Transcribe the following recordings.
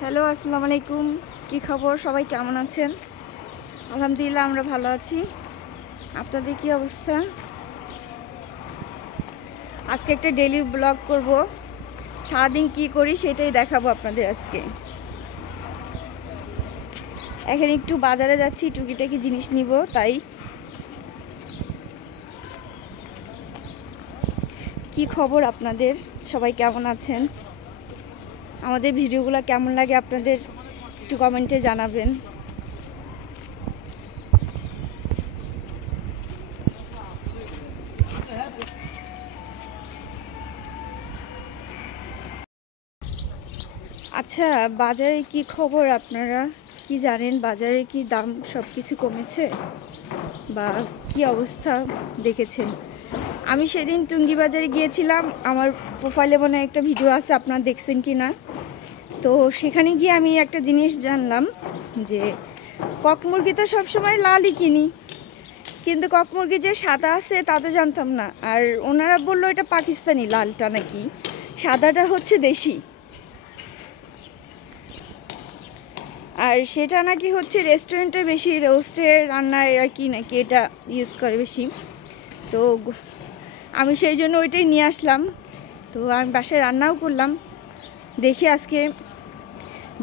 Hello, আসসালামু আলাইকুম। কি খবর? সবাই কেমন আছেন? আলহামদুলিল্লাহ, আমরা ভালো আছি। আপনাদের কি অবস্থা? আজকে একটা ডেইলি ব্লগ করব। সারাদিন কি করি সেটাই দেখাবো আপনাদের আজকে। এখন একটু বাজারে যাচ্ছি, টুকিটাকি জিনিস নিব, তাই। কি খবর আপনাদের? সবাই কেমন আছেন? আমাদের ভিডিওগুলো কেমন লাগে আপনাদের একটু কমেন্টে জানাবেন। আচ্ছা, বাজারে কি খবর? আপনারা কি জানেন? বাজারে কি দাম সব কিছু কমেছে বা কি অবস্থা দেখেছেন? আমি সেদিন টুঙ্গি বাজারে গিয়েছিলাম। আমার প্রোফাইলে মনে একটা ভিডিও আছে, আপনারা দেখছেন কি না? তো সেখানে গিয়ে আমি একটা জিনিস জানলাম যে কক মুরগি তো সবসময় লালই কিনি, কিন্তু কক মুরগি যে সাদা আছে তা তো জানতাম না। আর ওনারা বললো এটা পাকিস্তানি লালটা, নাকি সাদাটা হচ্ছে দেশি। আর সেটা নাকি হচ্ছে রেস্টুরেন্টে বেশি রোস্টে রান্নায় আর কি নাকি এটা ইউজ করে বেশি। তো আমি সেই জন্য ওইটাই নিয়ে আসলাম। তো আমি বাসায় রান্নাও করলাম। দেখি আজকে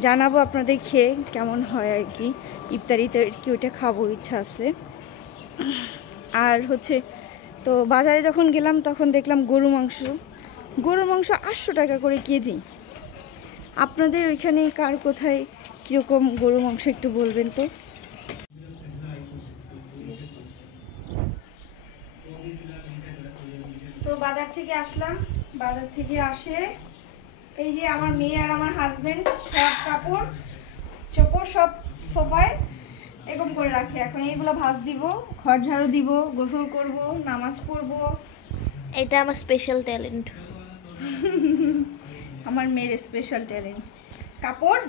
জানাবো আপনাদের খেয়ে কেমন হয় আর কি। ইফতারিতে আর কি ওইটা খাবো, ইচ্ছা আছে। আর হচ্ছে তো বাজারে যখন গেলাম তখন দেখলাম গরু মাংস 800 টাকা করে কেজি। আপনাদের ওইখানে কার কোথায় কীরকম গরু মাংস একটু বলবেন তো। তো বাজার থেকে আসলাম। বাজার থেকে আসে এই যে আমার মেয়ে আর আমার হাজবেন্ড সব কাপড় চোপড় সব সোফায় এরকম করে রাখে। এখন এইগুলো ভাঁজ দিব, ঘর ঝাড়ু দিব, গোসল করব, নামাজ পড়ব। এটা আমার স্পেশাল ট্যালেন্ট। আমার মেয়ের স্পেশাল ট্যালেন্ট কাপড়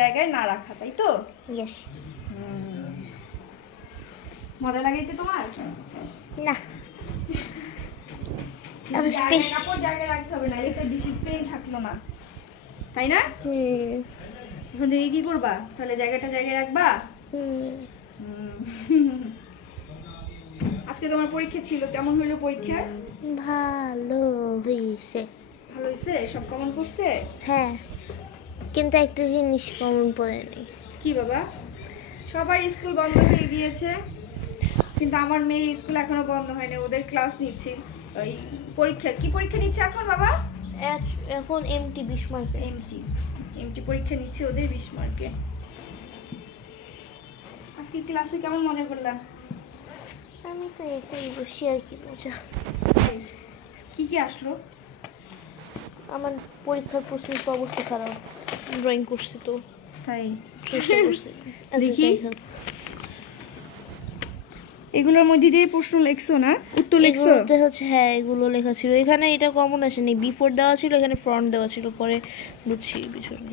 জায়গায় না রাখা, তাই তো? ইয়েস। মজা লাগাইতে তোমার? না, কাপড় জায়গায় রাখতে হবে না, এটা ডিসিপ্লিন থাকলো না, তাই না? এখন দেখি কি করবা তাহলে, জায়গায় রাখবা। আজকে তোমার পরীক্ষা ছিল, কেমন হইলো পরীক্ষা? ভালো হয়েছে। ভালো হয়েছে? সব কমন পড়ছে? হ্যাঁ, কিন্তু একটা জিনিস কমন পড়েনি। কি বাবা? সবার স্কুল বন্ধ হয়ে গিয়েছে, কিন্তু আমার মেয়ের স্কুল এখনো বন্ধ হয়নি। ওদের ক্লাস নিচ্ছি। ওই পরীক্ষা, কি পরীক্ষা নিচ্ছে এখন বাবা? এখন এমটি 20 মার্ক। এমটি পরীক্ষা নিচ্ছে ওদের 20 মার্কে। আজকে ক্লাসে কেমন মজা করলাম? আমি তো এখানে বসে আর কি মজা। কি আসলো? আমার পরীক্ষার প্রশ্নের তো অবস্থা খারাপ, ড্রয়িং করছি তো তাই চেষ্টা করছি। দেখি এগুলোর মধ্যে দিয়ে প্রশ্ন লেখছো না, উত্তর লেখছো? এগুলোতে হচ্ছে, হ্যাঁ এগুলো লেখা ছিল। এখানে এটা কমন আসেনি, বিফোর দেওয়া ছিল, এখানে ফ্রন্ট দেওয়া ছিল, পরে বুঝছি পিছনে।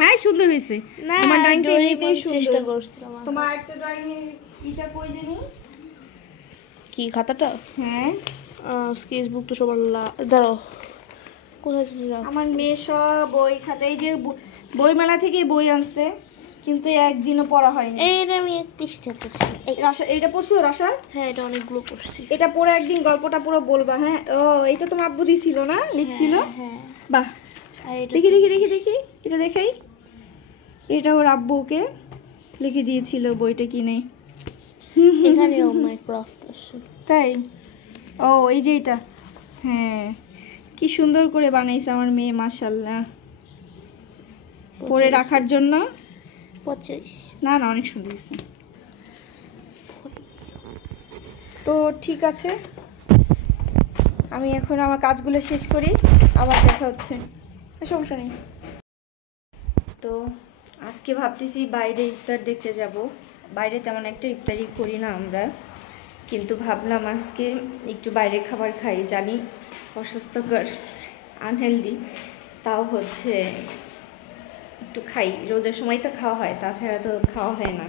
হ্যাঁ, সুন্দর হয়েছে। না, তোমার ড্রয়িং তো এমনিতেই চেষ্টা সুন্দর। করছিলাম। তোমার একটা ড্রয়িং এর এটা কই জানি? কি খাতাটা? হ্যাঁ, স্কেচ বুক তো সবার দাঁড়াও, কোথায় ছিল? আমার মেয়ে সব বই খাতা, এই যে বইমেলা থেকে বই আনছে, কিন্তু একদিনও পড়া হয়নি। এইটা আমি এক পৃষ্ঠা পড়ছি। এইটা পড়ছো রাশাল? হ্যাঁ, এটা অনেকগুলো পড়ছি। এটা পড়ে একদিন গল্পটা পুরো বলবা। হ্যাঁ, ও এটা তোমার আব্বু দিছিল না, লিখছিল? হ্যাঁ। বাহ, আর এটা দেখি এটা দেখাই। এটা ওর আব্বুকে লিখে দিয়েছিল বইটা কিনে। এখানে মাইক্রোসফট আছে। তাই? ও এই যে এটা, হ্যাঁ, কি সুন্দর করে বানাইছে আমার মেয়ে, মাশাআল্লাহ। পরে রাখার জন্য 25। না, অনেক সুন্দর হয়েছে। তো ঠিক আছে, আমি এখন আমার কাজগুলো শেষ করি, আবার দেখা হচ্ছে। সমস্যা নেই। তো আজকে ভাবতেছি বাইরে ইফতার দেখতে যাব। বাইরে তেমন একটা ইফতারি করি না আমরা, কিন্তু ভাবলাম আজকে একটু বাইরে খাবার খাই। জানি অস্বাস্থ্যকর, আনহেলদি, তাও হচ্ছে একটু খাই। রোজার সময় তো খাওয়া হয়, তাছাড়া তো খাওয়া হয় না।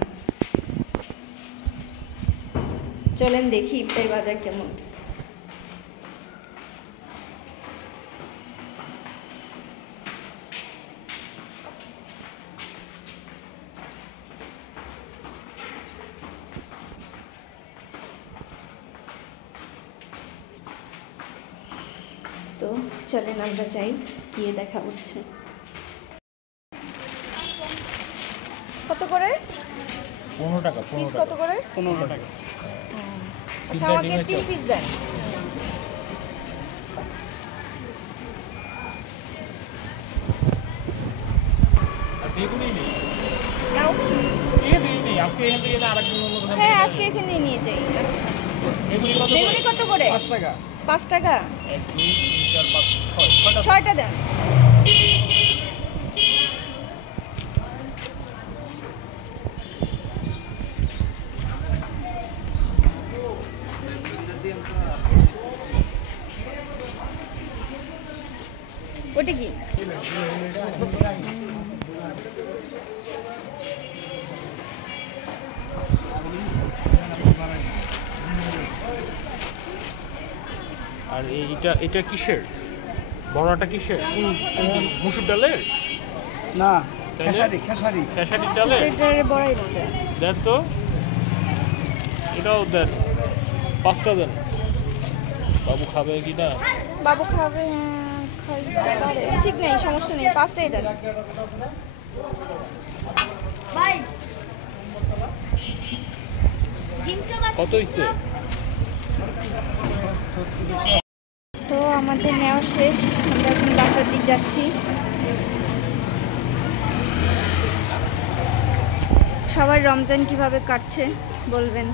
চলেন দেখি ইফতারি বাজার কেমন। তো চলেন আমরা যাই, গিয়ে দেখা হচ্ছে। কত করে 15 টাকা, পিস? 15 কত টাকা, করে? 15 টাকা। আচ্ছা আমাকে 3 পিস দেন। আর বেগুনই নেই। নাও। এই নেই, আজকে এখান থেকে না আরেকজন অন্য কোথাও হ্যাঁ থেকে আজকে এখানে নিয়ে যাই। আচ্ছা বেগুনি কত বেগুনি কত করে? 5 টাকা। 5 টাকা। 1 2 3 4 5 6 ছয়টা দেন। ওটা কি? আর এটা কিসের? বড়টা কিসের? মুসুর ডালের? না, তাইলে? খেসারি খেসারি। খেসারির ডালের? সেটার বড়াই মজা। দেন তো, এটাও দেন, 5টা দেন। বাবু খাবে কি না? বাবু খাবে? খাইতে পারে, ঠিক নেই, সমস্যা নেই, 5টাই দেন। কত হইছে? তো আমাদের নেওয়া শেষ, আমরা এখন বাসার দিক যাচ্ছি। সবার রমজান কিভাবে কাটছে বলবেন।